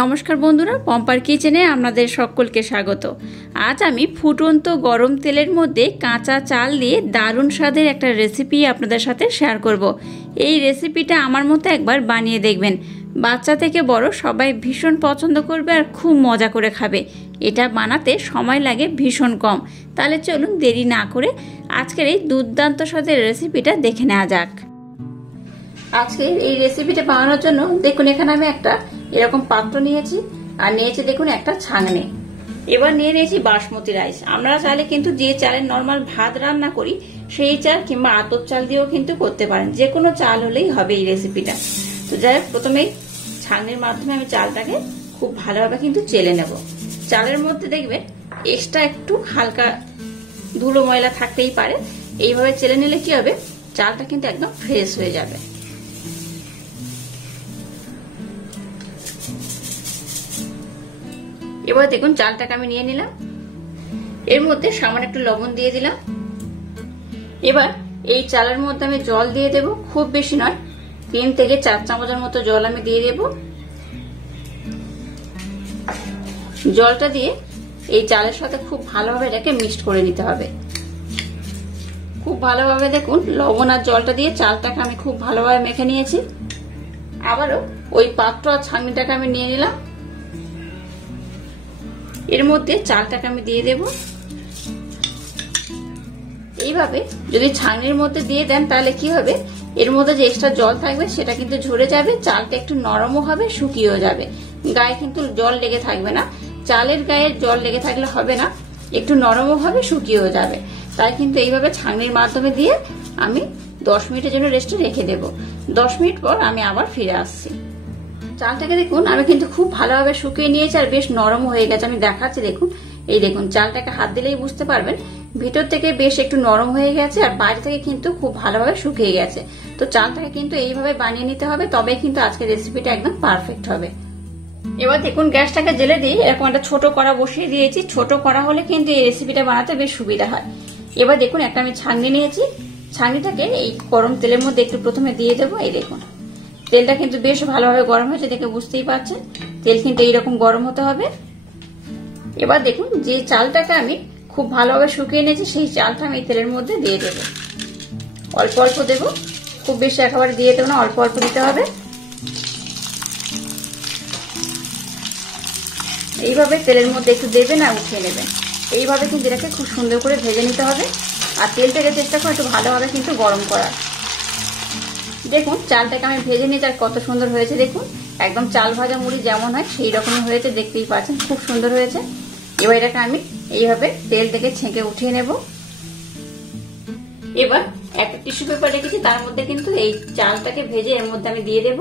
নমস্কার বন্ধুরা, পম্পার কিচেনে আপনাদের সকলকে স্বাগত। আজ আমি ফুটন্ত গরম তেলের মধ্যে কাঁচা চাল দিয়ে দারুণ স্বাদের একটা রেসিপি আপনাদের সাথে শেয়ার করব। এই রেসিপিটা আমার মতো একবার বানিয়ে দেখবেন, বাচ্চা থেকে বড় সবাই ভীষণ পছন্দ করবে আর খুব মজা করে খাবে। এটা বানাতে সময় লাগে ভীষণ কম। তাহলে চলুন দেরি না করে আজকের এই দুর্দান্ত স্বাদের রেসিপিটা দেখে নেওয়া যাক। আজকে এই রেসিপিটা বানানোর জন্য দেখুন এখানে আমি একটা এরকম পাত্র নিয়েছি আর নিয়েছি দেখুন একটা ছাঁকনি। এবার নিয়ে নিয়েছি বাসমতি রাইস। আমরা চাইলে কিন্তু যে চালের নর্মাল ভাত রান্না করি সেই চাল কিংবা আতপ চাল দিয়েও কিন্তু করতে পারেন, যে কোনো চাল হলেই হবে এই রেসিপিটা। তো যাই হোক, প্রথমে ছাঁকনির মাধ্যমে আমি চালটাকে খুব ভালোভাবে কিন্তু চেলে নেব। চালের মধ্যে দেখবেন এক্সট্রা একটু হালকা ধুলো ময়লা থাকতেই পারে, এইভাবে চেলে নিলে কি হবে, চালটা কিন্তু একদম ফ্রেশ হয়ে যাবে। এবার দেখুন চালটাকে আমি নিয়ে নিলাম, এর মধ্যে সামান্য একটু লবণ দিয়ে দিলাম। এবার এই চালের মধ্যে আমি জল দিয়ে দেব, খুব বেশি নয়, 3 থেকে 4 চামচের মতো জল আমি দিয়ে দেব। জলটা দিয়ে এই চালের সাথে খুব ভালোভাবে এটাকে মিক্সড করে নিতে হবে। খুব ভালোভাবে দেখুন লবণ আর জলটা দিয়ে চালটাকে আমি খুব ভালোভাবে মেখে নিয়েছি। আবারও ওই পাত্র আর ছাঁকনিটাকে আমি নিয়ে নিলাম, এর মধ্যে চালটাকে আমি দিয়ে দেব। এইভাবে যদি ছাঁকনির মধ্যে দিয়ে দেন তাহলে কি হবে, এর মধ্যে যে এক্সট্রা জল থাকবে সেটা কিন্তু ঝরে যাবে, চালটা একটু নরমও হবে, শুকিয়েও যাবে, গায়ে কিন্তু জল লেগে থাকবে না। চালের গায়ে জল লেগে থাকলে হবে না, একটু নরমও হবে, শুকিয়েও যাবে। তাই কিন্তু এইভাবে ছাঁকনির মাধ্যমে দিয়ে আমি 10 মিনিটের জন্য রেস্টে রেখে দেব। 10 মিনিট পর আমি আবার ফিরে আসছি। চালটাকে দেখুন আমি কিন্তু খুব ভালোভাবে শুকিয়ে নিয়েছি আর বেশ নরম হয়ে গেছে। আমি দেখাচ্ছি, দেখুন এই দেখুন চালটাকে হাত দিলেই বুঝতে পারবেন ভিতর থেকে বেশ একটু নরম হয়ে গেছে আর বাইরে থেকে কিন্তু খুব ভালোভাবে শুকিয়ে গেছে। তো চালটাকে কিন্তু এইভাবে বানিয়ে নিতে হবে, তবে কিন্তু আজকের রেসিপিটা একদম পারফেক্ট হবে। এবার দেখুন গ্যাসটাকে জেলে দিয়ে এরকম একটা ছোট কড়া বসিয়ে দিয়েছি। ছোট কড়া হলে কিন্তু এই রেসিপিটা বানাতে বেশ সুবিধা হয়। এবার দেখুন একটা আমি ছাঁকনি নিয়েছি, ছাঁকনিটাকে এই গরম তেলের মধ্যে একটু প্রথমে দিয়ে দেবো। এই দেখুন তেলটা কিন্তু বেশ ভালোভাবে গরম হয়েছে, দেখে বুঝতেই পারছেন তেল কিন্তু এইরকম গরম হতে হবে। এবার দেখুন যে চালটাকে আমি খুব ভালোভাবে শুকিয়ে নিয়েছি সেই চালটা আমি এই তেলের মধ্যে দিয়ে দেবো। অল্প অল্প দেবো, খুব বেশি একেবারে দিয়ে দেবো না, অল্প অল্প দিতে হবে। এইভাবে তেলের মধ্যে একটু দেবেন আর উঠিয়ে নেবেন। এইভাবে কিন্তু এটাকে খুব সুন্দর করে ভেজে নিতে হবে আর তেলটাকে চেষ্টা করে একটু ভালোভাবে কিন্তু গরম করার। দেখুন চালটাকে আমি ভেজে নিয়েছি আর কত সুন্দর হয়েছে, দেখুন একদম চাল ভাজা মুড়ি যেমন হয় সেই রকমই হয়েছে, দেখতেই পাচ্ছেন খুব সুন্দর হয়েছে। এবার এটাকে আমি এইভাবে তেল থেকে ছেঁকে উঠিয়ে নেব। এবার একটা টিস্যু পেপার রেখেছি, তার মধ্যে কিন্তু এই চালটাকে ভেজে এর মধ্যে আমি দিয়ে দেব।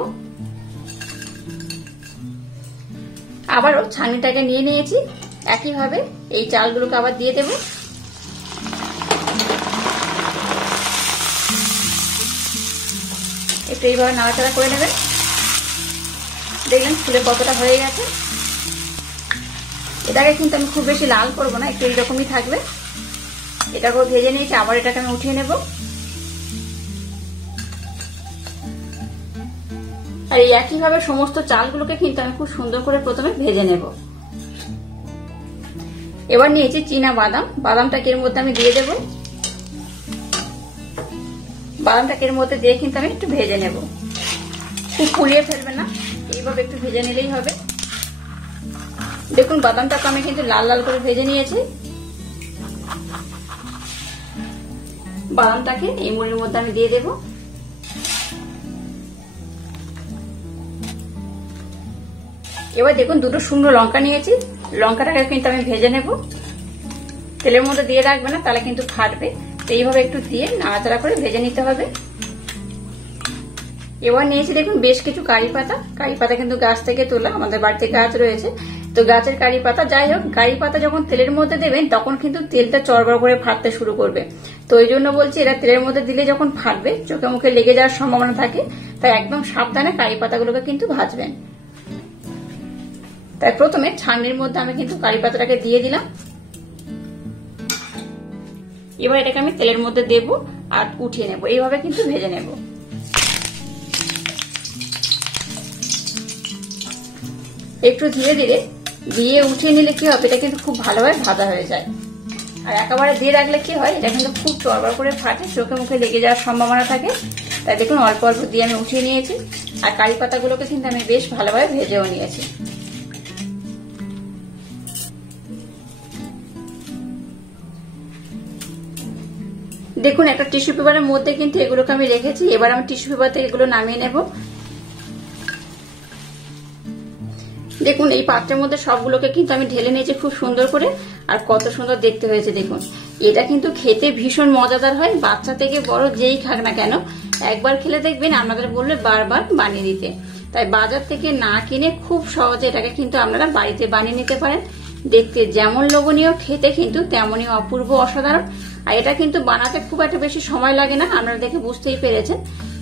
আবারও ছাঁকনিটাকে নিয়ে নিয়েছি, একইভাবে এই চালগুলোকে আবার দিয়ে দেব। একটু এইভাবে নাড়াচাড়া করে নেবেন। দেখলেন ফুলে কতটা হয়ে গেছে। এটাকে কিন্তু আমি খুব বেশি লাল করবো না, একটু এইরকমই থাকবে। এটাকেও ভেজে নিয়েছি, আবার এটাকে আমি উঠিয়ে নেব। আর এই একইভাবে সমস্ত চালগুলোকে কিন্তু আমি খুব সুন্দর করে প্রথমে ভেজে নেব। এবার নিয়েছি চীনা বাদাম, বাদামটাকে এর মধ্যে আমি দিয়ে দেব। বাদামটাকে এর মধ্যে দিয়ে কিন্তু আমি একটু ভেজে নেব, খুব পুড়িয়ে ফেলবে না, এইভাবে একটু ভেজে নিলেই হবে। দেখুন বাদামটাকে আমি কিন্তু লাল লাল করে ভেজে নিয়েছি। বাদামটাকে এই মুড়ির মধ্যে আমি দিয়ে দেব। এবার দেখুন দুটো শুকনো লঙ্কা নিয়েছি, লঙ্কাটাকে কিন্তু আমি ভেজে নেব। তেলের মধ্যে দিয়ে রাখবে না, তাহলে কিন্তু ফাটবে। এইভাবে একটু দিয়ে নাড়াচাড়া করে ভেজে নিতে হবে। এবার নিয়েছি দেখুন বেশ কিছু কারি পাতা। কারি পাতা কিন্তু গাছ থেকে তোলা, আমাদের বাড়িতে গাছ রয়েছে, তো গাছের কারি পাতা। যাই হোক, কারি পাতা যখন তেলের মধ্যে দেবেন তখন কিন্তু তেলটা চড়বড় করে ফাটতে শুরু করবে। তো এই জন্য বলছি, এটা তেলের মধ্যে দিলে যখন ফাটবে চোখে মুখে লেগে যাওয়ার সম্ভাবনা থাকে, তাই একদম সাবধানে কারি পাতাগুলোকে কিন্তু ভাজবেন। তাই প্রথমে ছাঁকনির মধ্যে আমি কিন্তু কারি পাতাটাকে দিয়ে দিলাম। এবার এটাকে আমি তেলের মধ্যে দেব আর উঠিয়ে নেব, এইভাবে কিন্তু ভেজে নেব। একটু ধীরে ধীরে দিয়ে উঠিয়ে নিলে কি হবে, এটা কিন্তু খুব ভালোভাবে ভাজা হয়ে যায়। আর একেবারে দিয়ে রাখলে কি হয়, এটা কিন্তু খুব চড়বড় করে ফাটে, চোখে মুখে লেগে যাওয়ার সম্ভাবনা থাকে। তাই দেখুন অল্প অল্প দিয়ে আমি উঠিয়ে নিয়েছি। আর কারি পাতাগুলোকে কিন্তু আমি বেশ ভালোভাবে ভেজেও নিয়েছি। দেখুন একটা টিস্যু পেপারের মধ্যে কিন্তু এগুলোকে আমি রেখেছি। এবার আমি টিস্যু পেপার থেকে এগুলো নামিয়ে নেব। দেখুন এই পাত্রের মধ্যে সবগুলোকে কিন্তু আমি ঢেলে নিয়েছি খুব সুন্দর করে। আর কত সুন্দর দেখতে হয়েছে দেখুন। এটা কিন্তু খেতে ভীষণ মজাদার হয়, বাচ্চা থেকে বড় যেই খাক না কেন একবার খেলে দেখবেন আপনাদের বললে বারবার বানিয়ে দিতে। তাই বাজার থেকে না কিনে খুব সহজে এটাকে কিন্তু আপনারা বাড়িতে বানিয়ে নিতে পারেন। দেখতে যেমন লোভনীয়, খেতে কিন্তু তেমনই অপূর্ব অসাধারণ। আর এটা কিন্তু বানাতে খুব একটা বেশি সময় লাগে না, আপনারা দেখে বুঝতেই পেরেছেন,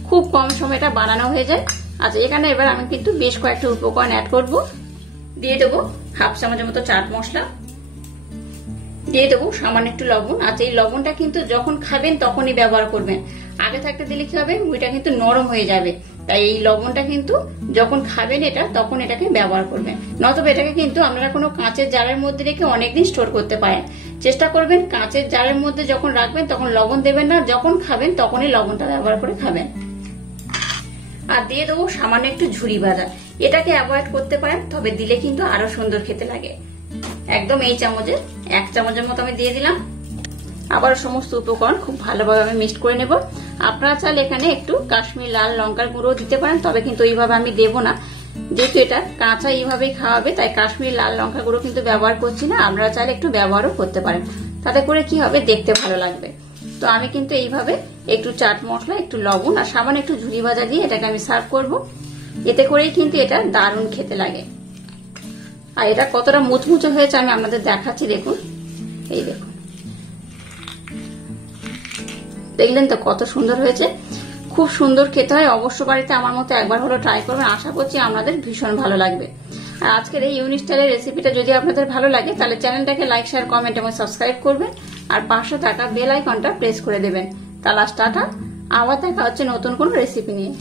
খুব কম সময় এটা বানানো হয়ে যায়। আচ্ছা এখানে এবার আমি কিন্তু বেশ কয়েকটা উপকরণ অ্যাড করব। দিয়ে দেবো হাফ চামচের মতো চাট মশলা, দিয়ে দেবো সামান্য একটু লবণ। আচ্ছা এই লবণটা কিন্তু যখন খাবেন তখনই ব্যবহার করবেন, আগে থাকতে দিলে কি হবে মুড়িটা কিন্তু নরম হয়ে যাবে। তাই এই লবণটা কিন্তু যখন খাবেন এটা তখন এটাকে ব্যবহার করবেন, নতবা এটাকে কিন্তু আপনারা কোনো কাঁচের জারের মধ্যে রেখে অনেকদিন স্টোর করতে পারেন। চেষ্টা করবেন কাঁচের জারের মধ্যে যখন রাখবেন তখন লবণ দেবেন না, যখন খাবেন তখনই লবণটা ব্যবহার করে খাবেন। আর দিয়ে দেবো সামান্য একটু ঝুরি ভাজা, এটাকে অ্যাভয়েড করতে পারেন, তবে দিলে কিন্তু আরো সুন্দর খেতে লাগে। একদম এই চামচের 1 চামচের মতো আমি দিয়ে দিলাম। আবার সমস্ত উপকরণ খুব ভালোভাবে আমি মিক্সড করে নেব। আপনারা চাইলে এখানে একটু কাশ্মীর লাল লঙ্কার গুঁড়ো দিতে পারেন, তবে কিন্তু এইভাবে আমি দেবো না, যেহেতু এটা কাঁচা এইভাবেই খাওয়াবে তাই কাশ্মীর লাল লঙ্কা গুঁড়ো কিন্তু ব্যবহার করছি না। আপনারা চাইলে একটু ব্যবহারও করতে পারেন, তাতে করে কি হবে দেখতে ভালো লাগবে। তো আমি কিন্তু এইভাবে একটু চাট মশলা, একটু লবণ আর সামান্য একটু ঝুরি ভাজা দিয়ে এটাকে আমি সার্ভ করব। এতে করেই কিন্তু এটা দারুণ খেতে লাগে। আর এটা কতটা মুচমুচে হয়েছে আমি আপনাদের দেখাচ্ছি, দেখুন এই দেখুন, দেখলেন তো কত সুন্দর হয়েছে, খুব সুন্দর খেতে হয়। অবশ্য বাড়িতে আমার মতো একবার হলো ট্রাই করবেন, আশা করছি আপনাদের ভীষণ ভালো লাগবে। আর আজকের এই ইউনিক স্টাইলের রেসিপিটা যদি আপনাদের ভালো লাগে তাহলে চ্যানেলটাকে লাইক, শেয়ার, কমেন্ট এবং সাবস্ক্রাইব করবেন। আর পাশে থাকা বেল আইকনটা প্রেস করে দেবেন। তাহলে টাটা, আবার দেখা হচ্ছে নতুন কোনো রেসিপি নিয়ে।